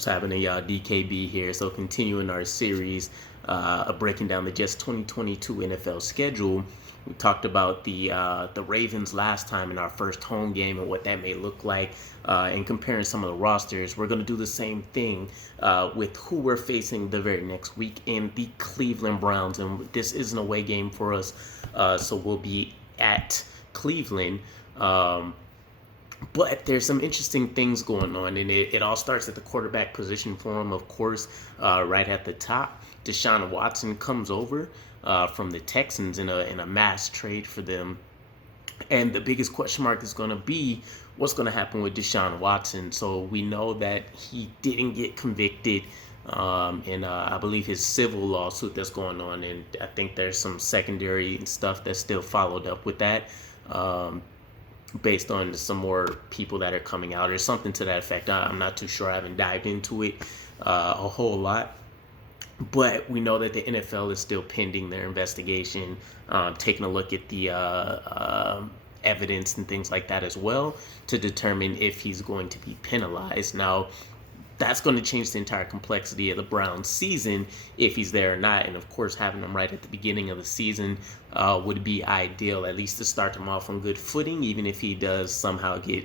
What's happening, y'all? DKB here. So continuing our series of breaking down the Jets 2022 NFL schedule. We talked about the Ravens last time in our first home game and what that may look like, and comparing some of the rosters. We're going to do the same thing with who we're facing the very next week in the Cleveland Browns. And this is an away game for us, so we'll be at Cleveland. But there's some interesting things going on, and it all starts at the quarterback position for him, of course, right at the top. Deshaun Watson comes over from the Texans in a mass trade for them. And the biggest question mark is going to be what's going to happen with Deshaun Watson. So we know that he didn't get convicted in, I believe, his civil lawsuit that's going on. And I think there's some secondary stuff that's still followed up with that. Based on some more people that are coming out or something to that effect. I'm not too sure. I haven't dived into it a whole lot. But we know that the NFL is still pending their investigation, taking a look at the evidence and things like that as well to determine if he's going to be penalized. Now, that's going to change the entire complexity of the Browns season if he's there or not. And of course, having him right at the beginning of the season would be ideal, at least to start him off on good footing, even if he does somehow get,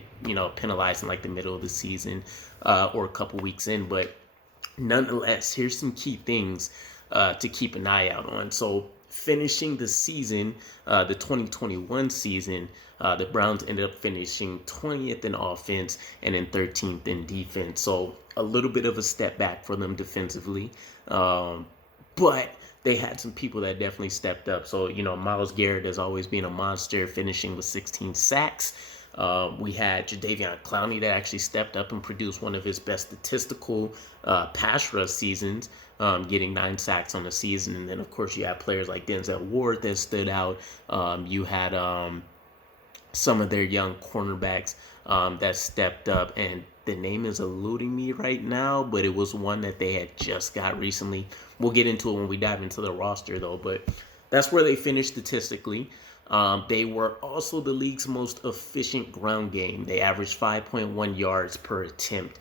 penalized in like the middle of the season or a couple weeks in. But nonetheless, here's some key things to keep an eye out on. So finishing the season, the 2021 season, the Browns ended up finishing 20th in offense and then 13th in defense. So a little bit of a step back for them defensively. But they had some people that definitely stepped up. So, Myles Garrett has always been a monster, finishing with 16 sacks. We had Jadeveon Clowney that actually stepped up and produced one of his best statistical pass rush seasons, getting 9 sacks on the season. And then, of course, you had players like Denzel Ward that stood out. You had some of their young cornerbacks that stepped up, and the name is eluding me right now, but it was one that they had just got recently. We'll get into it when we dive into the roster, though, but that's where they finished statistically. They were also the league's most efficient ground game. They averaged 5.1 yards per attempt,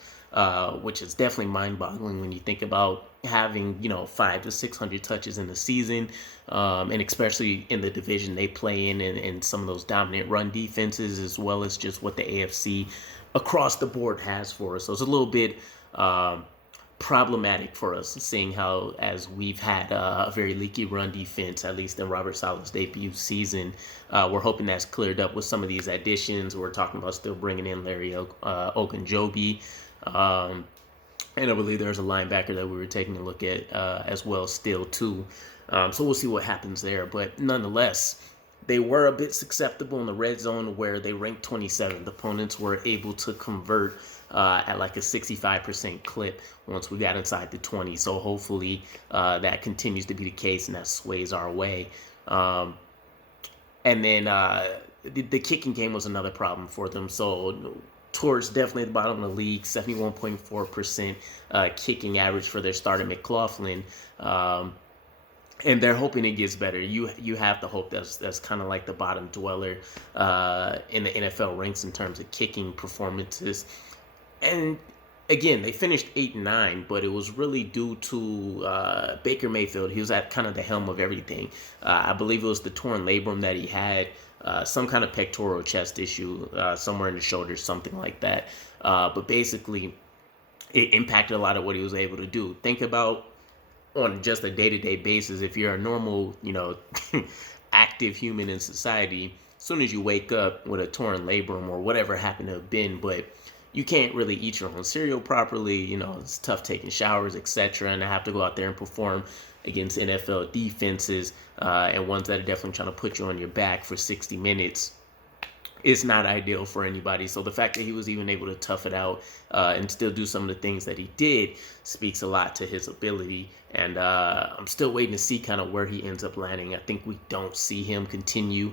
which is definitely mind-boggling when you think about having, 500 to 600 touches in the season, and especially in the division they play in and some of those dominant run defenses, as well as just what the AFC across the board has for us. So it's a little bit problematic for us, seeing how, as we've had a very leaky run defense, at least in Robert Saleh's debut season. We're hoping that's cleared up with some of these additions. We're talking about still bringing in Larry Ogunjobi. And I believe there's a linebacker that we were taking a look at as well still too. So we'll see what happens there. But nonetheless, they were a bit susceptible in the red zone where they ranked 27th. Opponents were able to convert at like a 65% clip once we got inside the 20. So hopefully that continues to be the case and that sways our way. And then the kicking game was another problem for them. So towards definitely the bottom of the league, 71.4% kicking average for their starter McLaughlin. And they're hoping it gets better. You have to hope that's kind of like the bottom dweller in the NFL ranks in terms of kicking performances. And again, they finished 8-9, but it was really due to Baker Mayfield. He was at kind of the helm of everything. I believe it was the torn labrum that he had, some kind of pectoral chest issue, somewhere in the shoulder, something like that. But basically, it impacted a lot of what he was able to do. Think about on just a day-to-day basis, if you're a normal, active human in society, as soon as you wake up with a torn labrum or whatever happened to have been, but you can't really eat your own cereal properly, it's tough taking showers, etc., and I have to go out there and perform against NFL defenses and ones that are definitely trying to put you on your back for 60 minutes. It's not ideal for anybody. So the fact that he was even able to tough it out and still do some of the things that he did speaks a lot to his ability. And I'm still waiting to see kind of where he ends up landing. I think we don't see him continue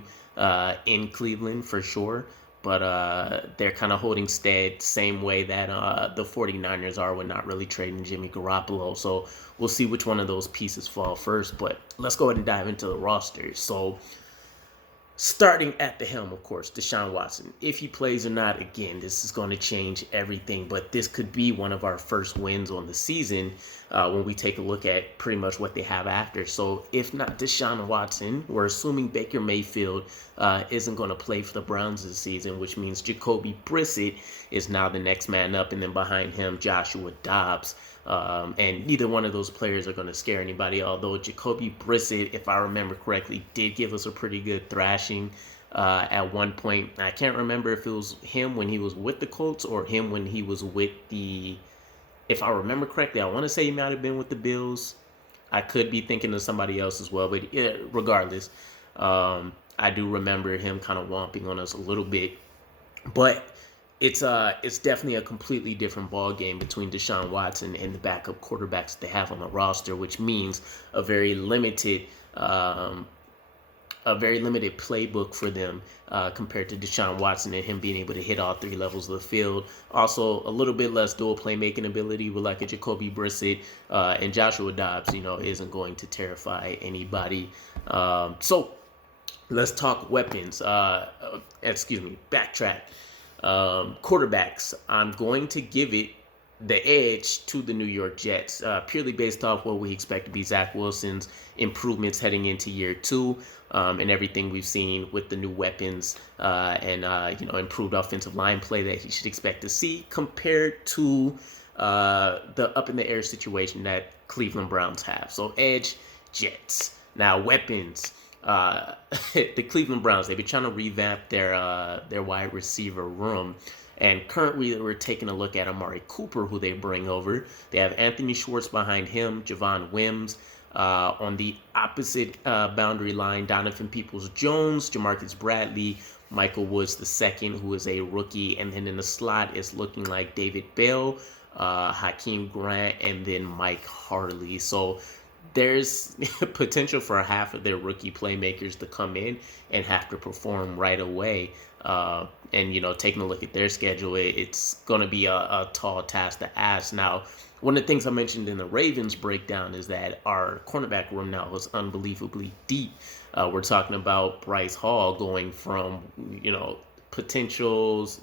in Cleveland for sure. But they're kind of holding stead same way that the 49ers are with not really trading Jimmy Garoppolo. So we'll see which one of those pieces fall first. But let's go ahead and dive into the roster. So Starting at the helm, of course, Deshaun Watson. If he plays or not, again, this is going to change everything. But this could be one of our first wins on the season when we take a look at pretty much what they have after. So if not Deshaun Watson, we're assuming Baker Mayfield isn't going to play for the Browns this season, which means Jacoby Brissett is now the next man up. And then behind him, Joshua Dobbs. And neither one of those players are going to scare anybody, although Jacoby Brissett, if I remember correctly, did give us a pretty good thrashing at one point. I can't remember if it was him when he was with the Colts or him when he was with the, if I remember correctly, I want to say he might have been with the Bills. I could be thinking of somebody else as well, but yeah, regardless, I do remember him kind of whomping on us a little bit. But it's definitely a completely different ball game between Deshaun Watson and the backup quarterbacks they have on the roster, which means a very limited playbook for them compared to Deshaun Watson and him being able to hit all three levels of the field. Also, a little bit less dual playmaking ability with like a Jacoby Brissett and Joshua Dobbs, isn't going to terrify anybody. So let's talk weapons. Backtrack. Quarterbacks, I'm going to give it the edge to the New York Jets, purely based off what we expect to be Zach Wilson's improvements heading into year 2, and everything we've seen with the new weapons and improved offensive line play that he should expect to see compared to the up in the air situation that Cleveland Browns have. So edge, Jets. Now weapons. The Cleveland Browns, they've been trying to revamp their wide receiver room. And currently we're taking a look at Amari Cooper, who they bring over. They have Anthony Schwartz behind him, Javon Wims. On the opposite boundary line, Donovan Peoples-Jones, Jamarcus Bradley, Michael Woods II, who is a rookie. And then in the slot, it's looking like David Bell, Hakeem Grant, and then Mike Harley. So there's potential for half of their rookie playmakers to come in and have to perform right away. And taking a look at their schedule, it's going to be a tall task to ask. Now, one of the things I mentioned in the Ravens breakdown is that our cornerback room now is unbelievably deep. We're talking about Bryce Hall going from, potentials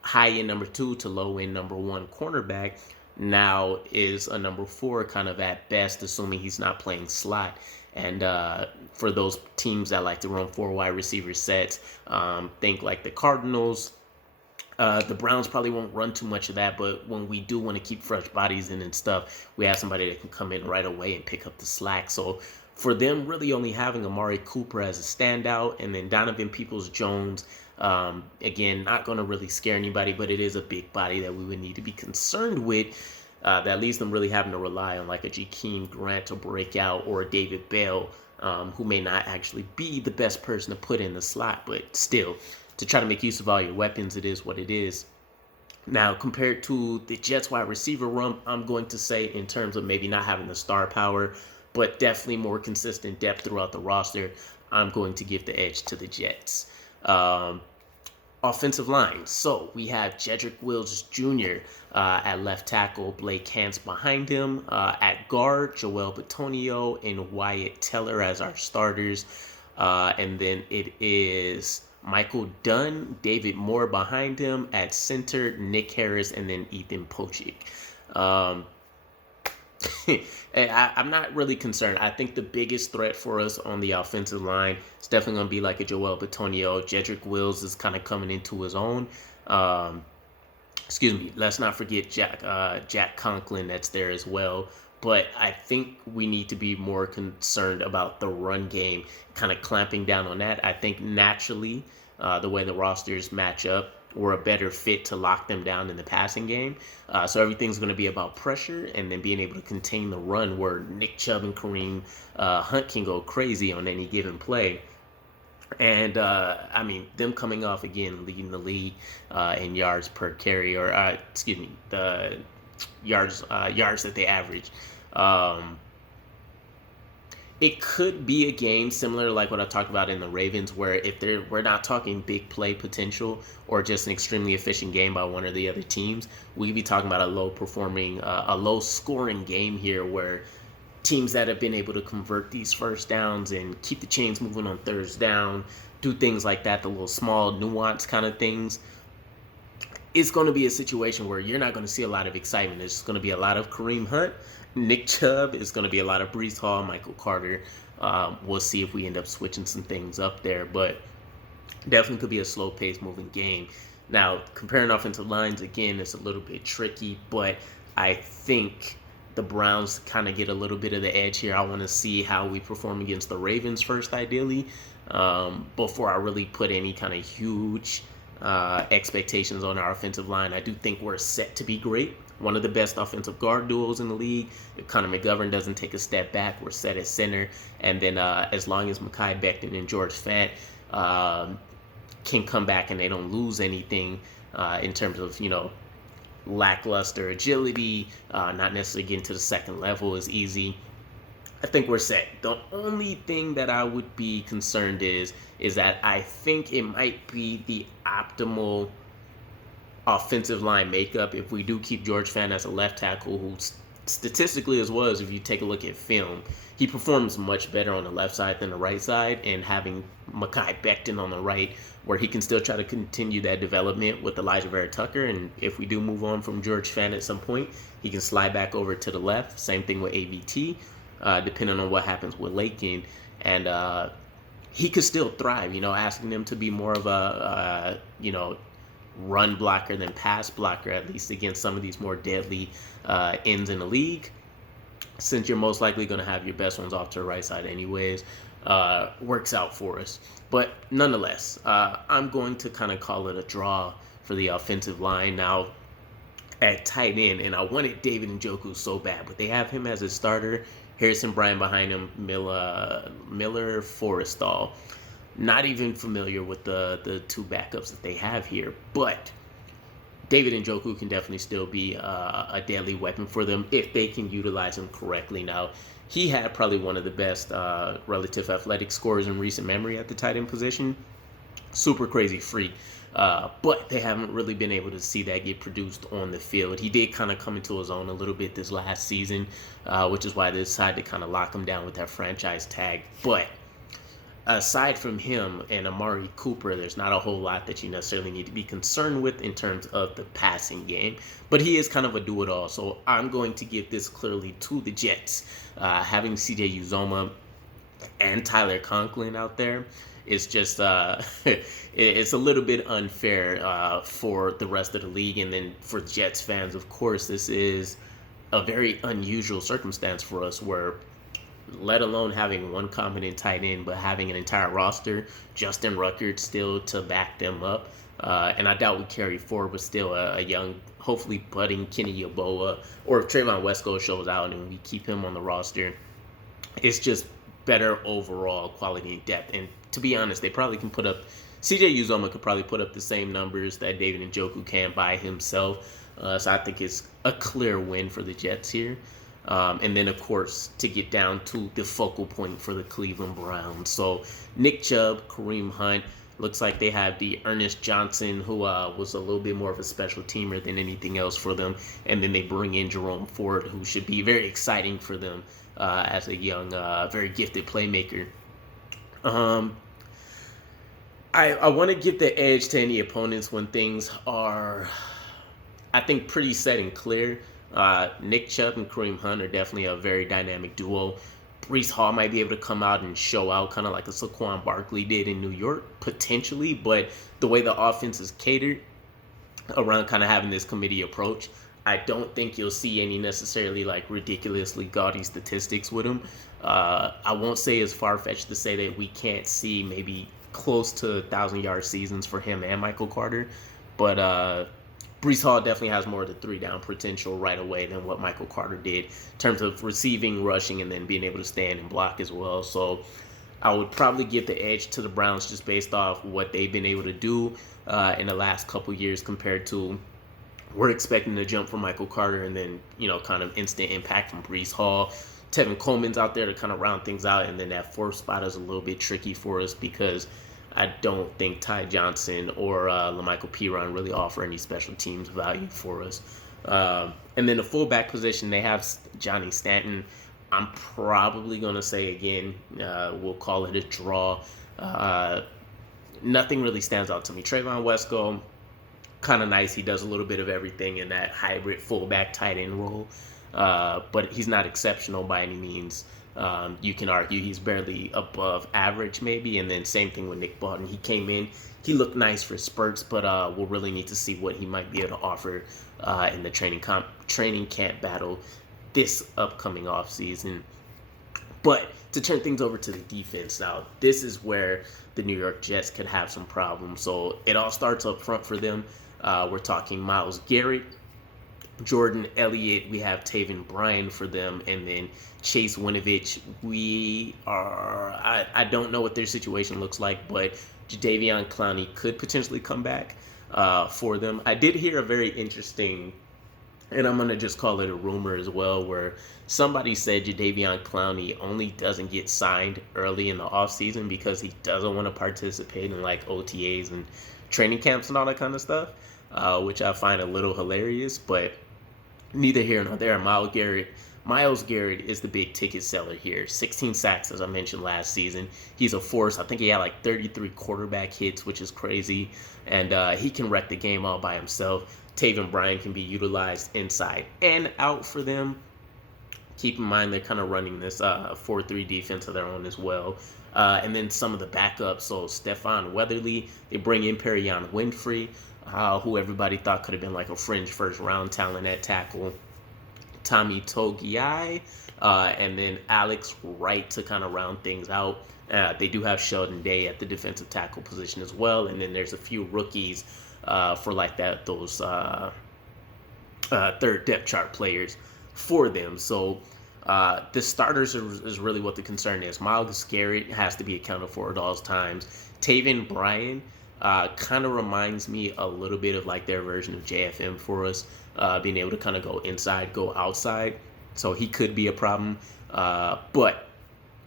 high-end number 2 to low-end number 1 cornerback. Now is a number 4 kind of at best, assuming he's not playing slot. And for those teams that like to run 4 wide receiver sets, think like the Cardinals. The Browns probably won't run too much of that, but when we do want to keep fresh bodies in and stuff, we have somebody that can come in right away and pick up the slack. So for them, really only having Amari Cooper as a standout, and then Donovan Peoples-Jones, again, not going to really scare anybody, but it is a big body that we would need to be concerned with. That leaves them really having to rely on like a Jakeem Grant to break out, or a David Bell, who may not actually be the best person to put in the slot, but still, to try to make use of all your weapons, it is what it is. Now, compared to the Jets wide receiver room, I'm going to say in terms of maybe not having the star power, but definitely more consistent depth throughout the roster, I'm going to give the edge to the Jets. Offensive line. So we have Jedrick Wills Jr. At left tackle, Blake Hance behind him. At guard, Joel Bitonio and Wyatt Teller as our starters. And then it is Michael Dunn, David Moore behind him. At center, Nick Harris, and then Ethan Pocic. I'm not really concerned. I think the biggest threat for us on the offensive line is definitely going to be like a Joel Bitonio. Jedrick Wills is kind of coming into his own. Let's not forget Jack Conklin that's there as well. But I think we need to be more concerned about the run game, kind of clamping down on that. I think naturally, the way the rosters match up, we're a better fit to lock them down in the passing game. So everything's going to be about pressure and then being able to contain the run, where Nick Chubb and Kareem Hunt can go crazy on any given play. And, them coming off, again, leading the league in yards per carry, or, the yards that they average. It could be a game similar to like what I talked about in the Ravens, where we're not talking big play potential or just an extremely efficient game by one or the other teams. We could be talking about a low scoring game here, where teams that have been able to convert these first downs and keep the chains moving on third down, do things like that, the little small nuance kind of things, it's going to be a situation where you're not going to see a lot of excitement. It's going to be a lot of Kareem Hunt, Nick Chubb. It's going to be a lot of Breece Hall, Michael Carter. We'll see if we end up switching some things up there, but definitely could be a slow-paced moving game. Now, comparing offensive lines, again, it's a little bit tricky, but I think the Browns kind of get a little bit of the edge here. I want to see how we perform against the Ravens first, ideally, before I really put any kind of huge expectations on our offensive line. I do think we're set to be great. One of the best offensive guard duos in the league. If Connor McGovern doesn't take a step back, we're set at center. And then as long as Mekhi Becton and George Fant can come back and they don't lose anything in terms of, lackluster agility, not necessarily getting to the second level is easy, I think we're set. The only thing that I would be concerned is that I think it might be the optimal offensive line makeup if we do keep George Fant as a left tackle, who statistically as well as if you take a look at film, he performs much better on the left side than the right side, and having Mekhi Becton on the right where he can still try to continue that development with Elijah Vera Tucker, and if we do move on from George Fant at some point, he can slide back over to the left. Same thing with AVT, depending on what happens with Lakin, and he could still thrive, asking them to be more of a, run blocker than pass blocker, at least against some of these more deadly ends in the league, since you're most likely going to have your best ones off to the right side anyways. Works out for us. But nonetheless, I'm going to kind of call it a draw for the offensive line. Now, at tight end, and I wanted David Njoku so bad, but they have him as a starter, Harrison Bryant behind him, Miller Forrestall. Not even familiar with the two backups that they have here, but David Njoku can definitely still be a deadly weapon for them if they can utilize him correctly. Now, he had probably one of the best relative athletic scores in recent memory at the tight end position. Super crazy freak. But they haven't really been able to see that get produced on the field. He did kind of come into his own a little bit this last season, which is why they decided to kind of lock him down with that franchise tag. But aside from him and Amari Cooper, there's not a whole lot that you necessarily need to be concerned with in terms of the passing game. But he is kind of a do-it-all, so I'm going to give this clearly to the Jets. Having CJ Uzomah and Tyler Conklin out there, it's just it's a little bit unfair for the rest of the league. And then for Jets fans, of course, this is a very unusual circumstance for us where, let alone having one competent tight end, but having an entire roster, Justin Ruckert still to back them up. And I doubt we carry forward, but still a young, hopefully budding Kenny Yeboah, or if Trayvon Wesco shows out and we keep him on the roster, it's just better overall quality and depth. And to be honest, they probably can put up, CJ Uzomah could probably put up the same numbers that David Njoku can by himself. So I think it's a clear win for the Jets here. And then, of course, to get down to the focal point for the Cleveland Browns. So Nick Chubb, Kareem Hunt, looks like they have the Ernest Johnson, who was a little bit more of a special teamer than anything else for them. And then they bring in Jerome Ford, who should be very exciting for them as a young, very gifted playmaker. I want to give the edge to any opponents when things are, I think, pretty set and clear. Nick Chubb and Kareem Hunt are definitely a very dynamic duo. Breece Hall might be able to come out and show out kind of like a Saquon Barkley did in New York, potentially, but the way the offense is catered around kind of having this committee approach, I don't think you'll see any necessarily like ridiculously gaudy statistics with him. I won't say it's far-fetched to say that we can't see maybe close to 1,000-yard seasons for him and Michael Carter, but Breece Hall definitely has more of the three-down potential right away than what Michael Carter did in terms of receiving, rushing, and then being able to stand and block as well. So I would probably give the edge to the Browns just based off what they've been able to do in the last couple years compared to we're expecting to jump from Michael Carter and then, kind of instant impact from Breece Hall. Tevin Coleman's out there to kind of round things out, and then that fourth spot is a little bit tricky for us because I don't think Ty Johnson or LaMichael Piron really offer any special teams value for us. And then the fullback position, they have Johnny Stanton. I'm probably going to say, again, we'll call it a draw. nothing really stands out to me. Trayvon Wesco, kind of nice. He does a little bit of everything in that hybrid fullback tight end role, but he's not exceptional by any means. You can argue he's barely above average, maybe. And then same thing with Nick Bolton. He came in, he looked nice for spurts, but we'll really need to see what he might be able to offer in the training camp battle this upcoming offseason. But to turn things over to the defense now, this is where the New York Jets could have some problems. So it all starts up front for them. We're talking Myles Garrett, Jordan Elliott. We have Taven Bryan for them, and then Chase Winovich. I don't know what their situation looks like, but Jadeveon Clowney could potentially come back for them. I did hear a very interesting, and I'm going to just call it a rumor as well, where somebody said Jadeveon Clowney only doesn't get signed early in the offseason because he doesn't want to participate in like OTAs and training camps and all that kind of stuff, which I find a little hilarious, but neither here nor there. Myles Garrett is the big ticket seller here. 16 sacks, as I mentioned last season. He's a force. I think he had like 33 quarterback hits, which is crazy, and he can wreck the game all by himself. Taven Bryan can be utilized inside and out for them. Keep in mind they're kind of running this 4-3 defense of their own as well. And then some of the backups, so Stephon Weatherly, they bring in Perion Winfrey, who everybody thought could have been like a fringe first-round talent at tackle. Tommy Togiai, and then Alex Wright to kind of round things out. They do have Sheldon Day at the defensive tackle position as well. And then there's a few rookies for like those third depth chart players for them. So the starters is really what the concern is. Myles Garrett has to be accounted for at all times. Taven Bryan kind of reminds me a little bit of like their version of JFM for us, being able to kind of go inside, go outside. So he could be a problem. But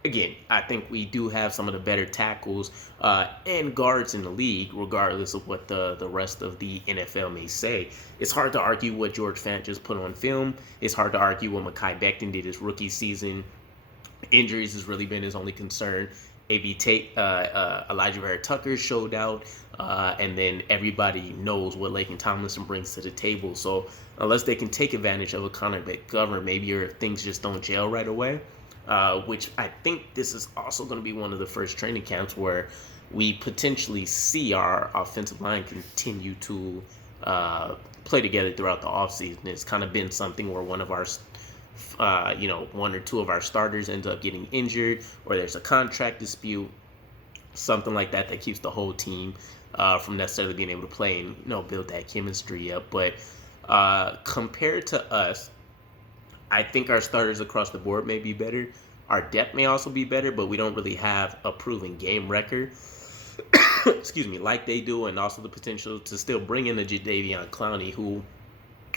again, I think we do have some of the better tackles and guards in the league, regardless of what the rest of the NFL may say. It's hard to argue what George Fant just put on film. It's hard to argue what Mekhi Becton did his rookie season. Injuries has really been his only concern. A.B. Tate, Elijah Vera Tucker showed out, and then everybody knows what Laken Tomlinson brings to the table. So unless they can take advantage of a Connor McGovern, maybe things just don't gel right away. Which I think this is also going to be one of the first training camps where we potentially see our offensive line continue to play together throughout the offseason. It's kind of been something where one of our, one or two of our starters ends up getting injured, or there's a contract dispute, something like that keeps the whole team from necessarily being able to play and build that chemistry up. But compared to us, I think our starters across the board may be better. Our depth may also be better, but we don't really have a proven game record, excuse me, like they do, and also the potential to still bring in a Jadeveon Clowney, who,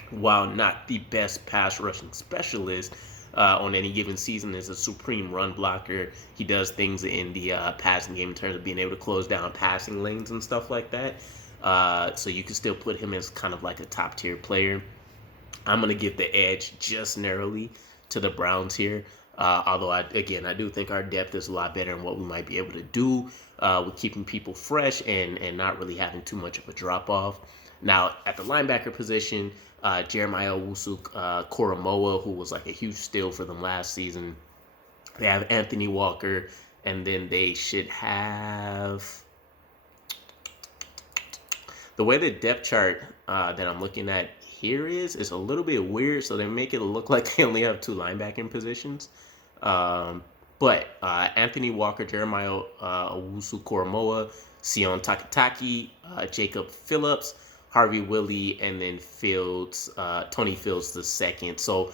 while not the best pass rushing specialist on any given season, is a supreme run blocker. He does things in the passing game in terms of being able to close down passing lanes and stuff like that. So you can still put him as kind of like a top tier player. I'm going to give the edge just narrowly to the Browns here. Although, I do think our depth is a lot better in what we might be able to do with keeping people fresh and not really having too much of a drop-off. Now, at the linebacker position, Jeremiah Owusu-Koramoah, who was like a huge steal for them last season. They have Anthony Walker, and then they should have... The way the depth chart that I'm looking at here is a little bit weird, so they make it look like they only have two linebacking positions. But Anthony Walker, Jeremiah Owusu-Koramoah, Sion Takataki, Jacob Phillips, Harvey Willie, and then Tony Fields II. So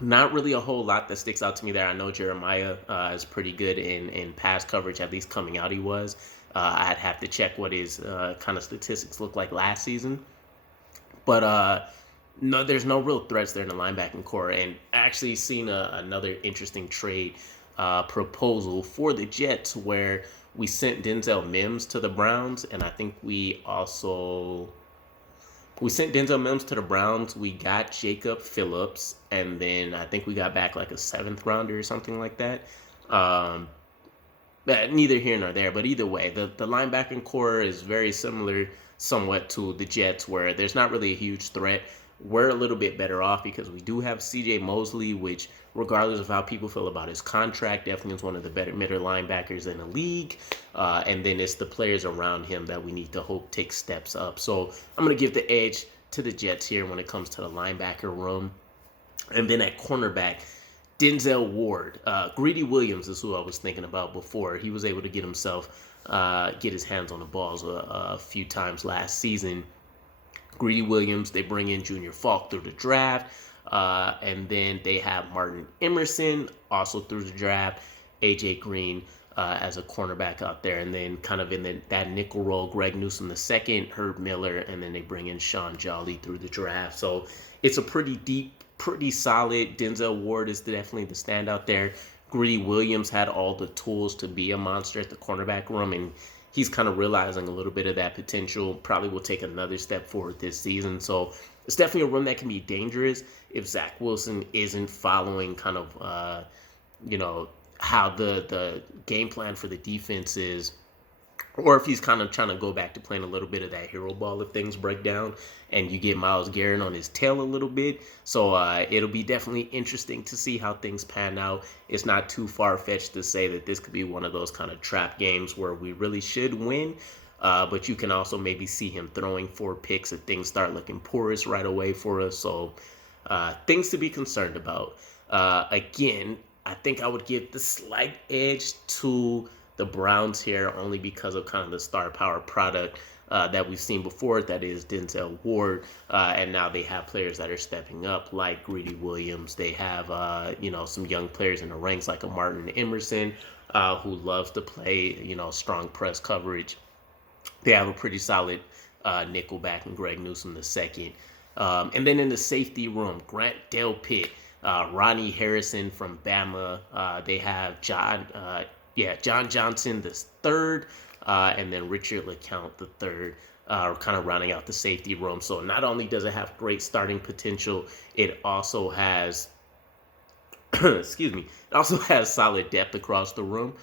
not really a whole lot that sticks out to me there. I know Jeremiah is pretty good in pass coverage, at least coming out he was. I'd have to check what his kind of statistics look like last season. But no, there's no real threats there in the linebacking core. And actually seen another interesting trade proposal for the Jets where we sent Denzel Mims to the Browns. And I think we sent Denzel Mims to the Browns. We got Jacob Phillips. And then I think we got back like a 7th rounder or something like that. neither here nor there. But either way, the linebacking core is very similar somewhat to the Jets, where there's not really a huge threat. We're a little bit better off because we do have C.J. Mosley, which, regardless of how people feel about his contract, definitely is one of the better middle linebackers in the league. And then it's the players around him that we need to hope take steps up. So I'm going to give the edge to the Jets here when it comes to the linebacker room. And then at cornerback, Denzel Ward. Greedy Williams is who I was thinking about before. He was able to get his hands on the balls a few times last season. Greedy Williams, they bring in Junior Falk through the draft. And then they have Martin Emerson also through the draft. AJ Green as a cornerback out there. And then kind of in that nickel role, Greg Newsome II, Herb Miller, and then they bring in Sean Jolly through the draft. So it's a pretty deep, pretty solid. Denzel Ward is definitely the standout there. Greedy Williams had all the tools to be a monster at the cornerback room, and he's kind of realizing a little bit of that potential. Probably will take another step forward this season. So it's definitely a room that can be dangerous if Zach Wilson isn't following kind of, how the game plan for the defense is, or if he's kind of trying to go back to playing a little bit of that hero ball if things break down and you get Myles Garrett on his tail a little bit. So it'll be definitely interesting to see how things pan out. It's not too far-fetched to say that this could be one of those kind of trap games where we really should win. But you can also maybe see him throwing 4 picks if things start looking porous right away for us. So things to be concerned about. Again, I think I would give the slight edge to the Browns here only because of kind of the star power product that we've seen before, that is Denzel Ward. And now they have players that are stepping up like Greedy Williams. They have, some young players in the ranks like a Martin Emerson who loves to play, strong press coverage. They have a pretty solid nickelback in Greg Newsome II. And then in the safety room, Grant Delpit, Ronnie Harrison from Bama. They have John Johnson III, and then Richard LeCount III, kind of rounding out the safety room. So not only does it have great starting potential, it also has, it also has solid depth across the room.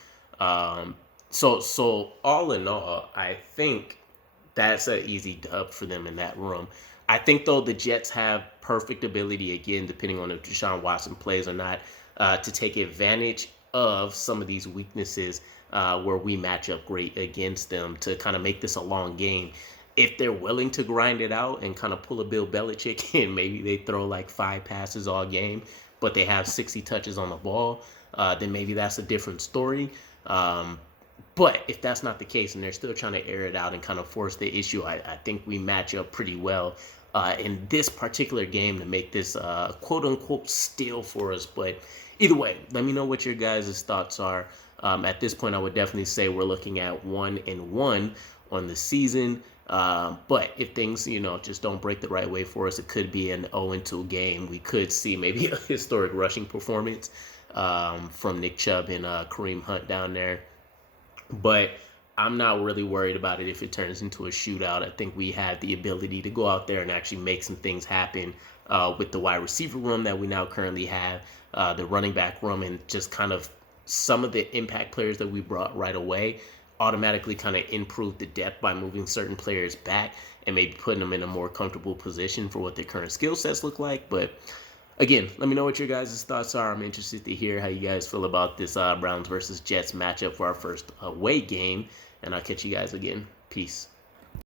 So all in all, I think that's an easy dub for them in that room. I think, though, the Jets have perfect ability, again, depending on if Deshaun Watson plays or not, to take advantage of some of these weaknesses where we match up great against them to kind of make this a long game. If they're willing to grind it out and kind of pull a Bill Belichick and maybe they throw like 5 passes all game, but they have 60 touches on the ball, then maybe that's a different story. But if that's not the case and they're still trying to air it out and kind of force the issue, I think we match up pretty well in this particular game to make this quote-unquote steal for us. But either way, let me know what your guys' thoughts are. At this point, I would definitely say we're looking at 1-1 on the season. But if things, just don't break the right way for us, it could be an 0-2 game. We could see maybe a historic rushing performance from Nick Chubb and Kareem Hunt down there. But I'm not really worried about it if it turns into a shootout. I think we have the ability to go out there and actually make some things happen with the wide receiver room that we now currently have, the running back room, and just kind of some of the impact players that we brought right away automatically kind of improve the depth by moving certain players back and maybe putting them in a more comfortable position for what their current skill sets look like. But again, let me know what your guys' thoughts are. I'm interested to hear how you guys feel about this Browns versus Jets matchup for our first away game. And I'll catch you guys again. Peace.